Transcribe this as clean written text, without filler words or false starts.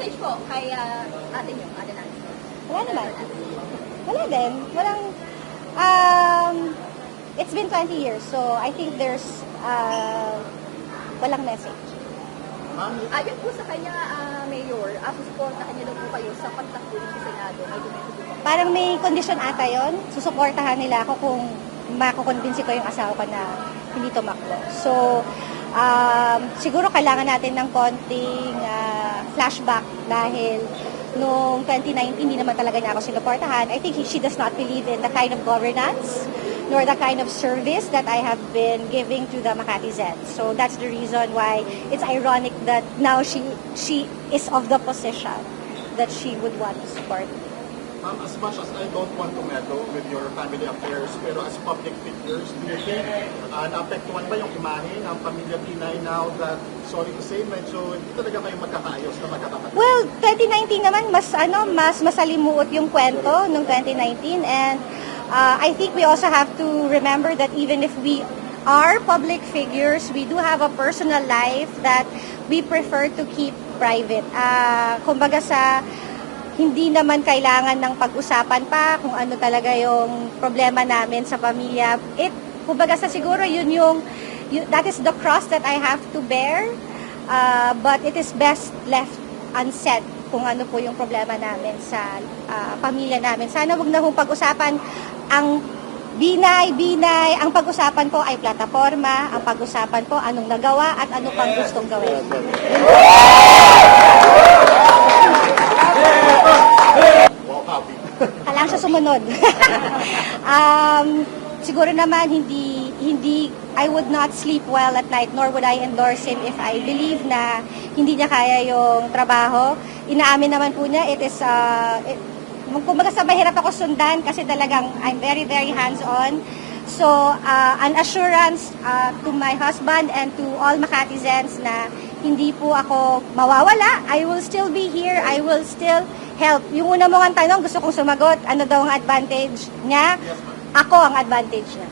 message po kay ate niyo, ate Nancy? Wala naman. Wala din. Walang, it's been 20 years, so I think there's, walang message. Ayon po sa kanya, Mayor, susuportahan niyo daw po kayo sa pagtakbo sa Senado. May dumito po ba? Parang may kondisyon ata yon. Susuportahan nila ako kung makukonvince ko yung asawa ko na hindi tumakbo. So, siguro kailangan natin ng konting flashback dahil noong 2019, hindi naman talaga niya ako sinuportahan. I think she does not believe in the kind of governance nor the kind of service that I have been giving to the Makati Zens. So that's the reason why it's ironic that now she is of the position that she would want to support. As much as I don't want to meddle with your family affairs, pero as public figures, do you think naapektuhan ba yung imahe ng pamilya Pinay now that, sorry to say, medyo hindi talaga kayo magkakaayos na magkakapatid? Well, 2019 naman mas masalimuot yung kwento nung 2019, and I think we also have to remember that even if we are public figures, we do have a personal life that we prefer to keep private. Kumbaga hindi naman kailangan ng pag-usapan pa kung ano talaga yung problema namin sa pamilya. Kumbaga siguro that is the cross that I have to bear, but it is best left unsaid kung ano po yung problema namin sa pamilya namin. Sana wag na hong pag-usapan ang binay, ang pag-usapan po ay plataforma, ang pag-usapan po anong nagawa at ano pang gustong gawin. Kailangan siya sumunod. Siguro naman I would not sleep well at night, nor would I endorse him if I believe na hindi niya kaya yung trabaho. Inaamin naman po niya, kumbaga sa mahirap ako sundan kasi talagang I'm very, very hands-on. So, an assurance to my husband and to all Makati Zens na hindi po ako mawawala. I will still be here. I will still help. Yung una mong tanong, gusto kong sumagot, ano daw ang advantage niya? Ako ang advantage niya.